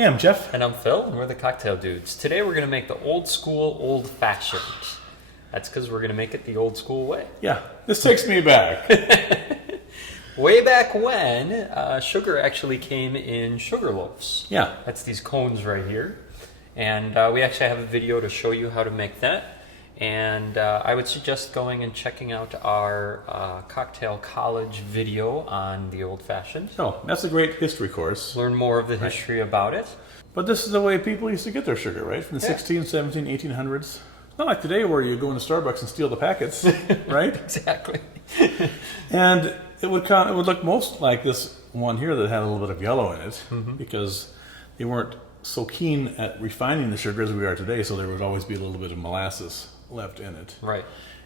Hey, I'm Jeff. And I'm Phil, and we're the Cocktail Dudes. Today we're going to make the old school, old fashioned. That's because we're going to make it the old school way. Yeah, this takes me back. Way back when, sugar actually came in sugar loaves. Yeah. That's these cones right here. And we actually have a video to show you how to make that. And I would suggest going and checking out our Cocktail College video on the old fashioned. So, that's a great history course. Learn more of the history about it. But this is the way people used to get their sugar, right? From the 16, 17, 1800s. Not like today where you go into Starbucks and steal the packets, right? Exactly. And it would look most like this one here that had a little bit of yellow in it because they weren't so keen at refining the sugar as we are today, so there would always be a little bit of molasses left in it. Right.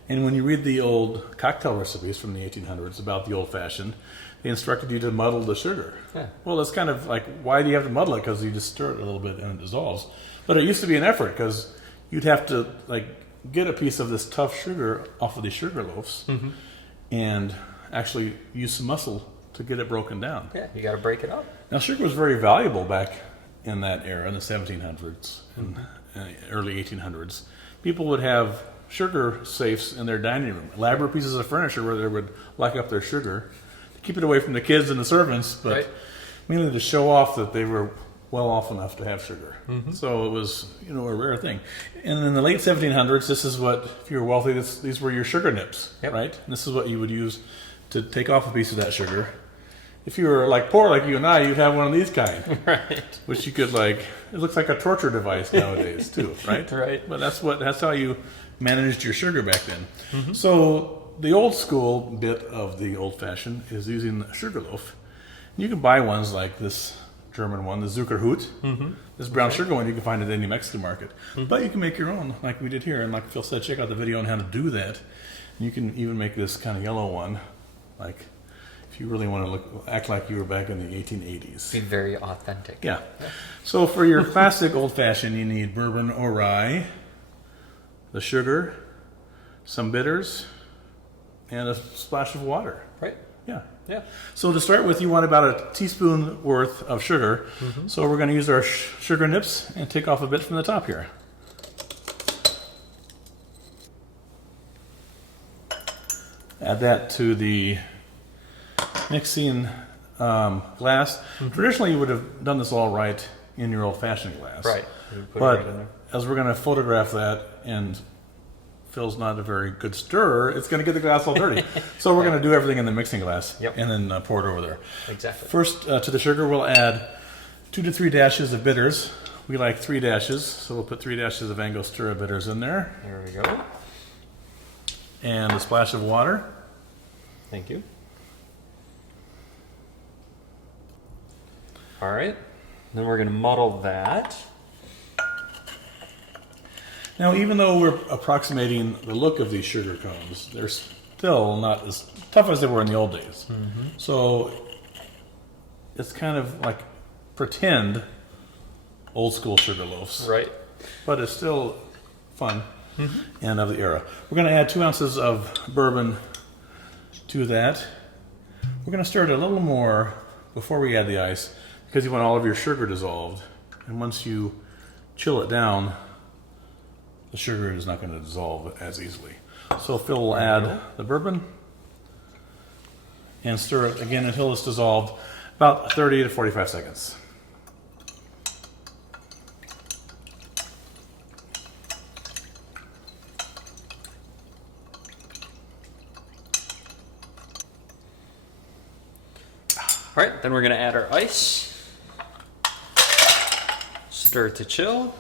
And when you read the old cocktail recipes from the 1800s about the old-fashioned, they instructed you to muddle the sugar. Yeah. Well, it's kind of like, why do you have to muddle it? Because you just stir it a little bit and it dissolves. But it used to be an effort because you'd have to get a piece of this tough sugar off of these sugar loaves and actually use some muscle to get it broken down. Yeah, you got to break it up. Now, sugar was very valuable back in that era, in the 1700s and early 1800s. People would have sugar safes in their dining room, elaborate pieces of furniture where they would lock up their sugar to keep it away from the kids and the servants, but mainly to show off that they were well off enough to have sugar. So it was, a rare thing. And in the late 1700s, this is what, if you were wealthy, these were your sugar nips, right? And this is what you would use to take off a piece of that sugar. If you were poor like you and I, you'd have one of these kind, Right. which you could it looks like a torture device nowadays too, right? Right. But that's how you managed your sugar back then. So the old school bit of the old fashioned is using a sugar loaf. You can buy ones like this German one, the Zuckerhut. This brown sugar one you can find at any Mexican market. But you can make your own, like we did here. And like Phil said, check out the video on how to do that. And you can even make this kind of yellow one, if you really want to act like you were back in the 1880s. Be very authentic. Yeah. So for your classic old-fashioned, you need bourbon or rye, the sugar, some bitters, and a splash of water. Right. Yeah. Yeah. So to start with, you want about a teaspoon worth of sugar. So we're going to use our sugar nips and take off a bit from the top here. Add that to the mixing glass. Traditionally, you would have done this all right in your old-fashioned glass. Right. But as we're going to photograph that, and Phil's not a very good stirrer, it's going to get the glass all dirty. So we're going to do everything in the mixing glass and then pour it over there. Exactly. First, to the sugar, we'll add 2 to 3 dashes of bitters. We like 3 dashes, so we'll put 3 dashes of Angostura bitters in there. There we go. And a splash of water. Thank you. All right. Then we're going to muddle that. Now, even though we're approximating the look of these sugar cones, they're still not as tough as they were in the old days. So it's kind of like pretend old school sugar loaves. Right. But it's still fun and of the era. We're going to add 2 ounces of bourbon to that. We're going to stir it a little more before we add the ice because you want all of your sugar dissolved. And once you chill it down, the sugar is not going to dissolve as easily. So Phil will add the bourbon and stir it again until it's dissolved, about 30 to 45 seconds. All right. Then we're going to add our ice. Stir to chill.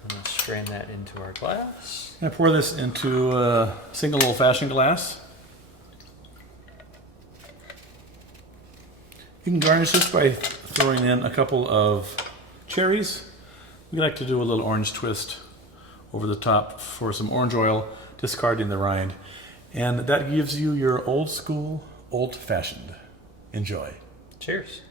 And let's strain that into our glass. I'm going to pour this into a single old-fashioned glass. You can garnish this by throwing in a couple of cherries. We like to do a little orange twist over the top for some orange oil, discarding the rind. And that gives you your old school, old-fashioned. Enjoy. Cheers.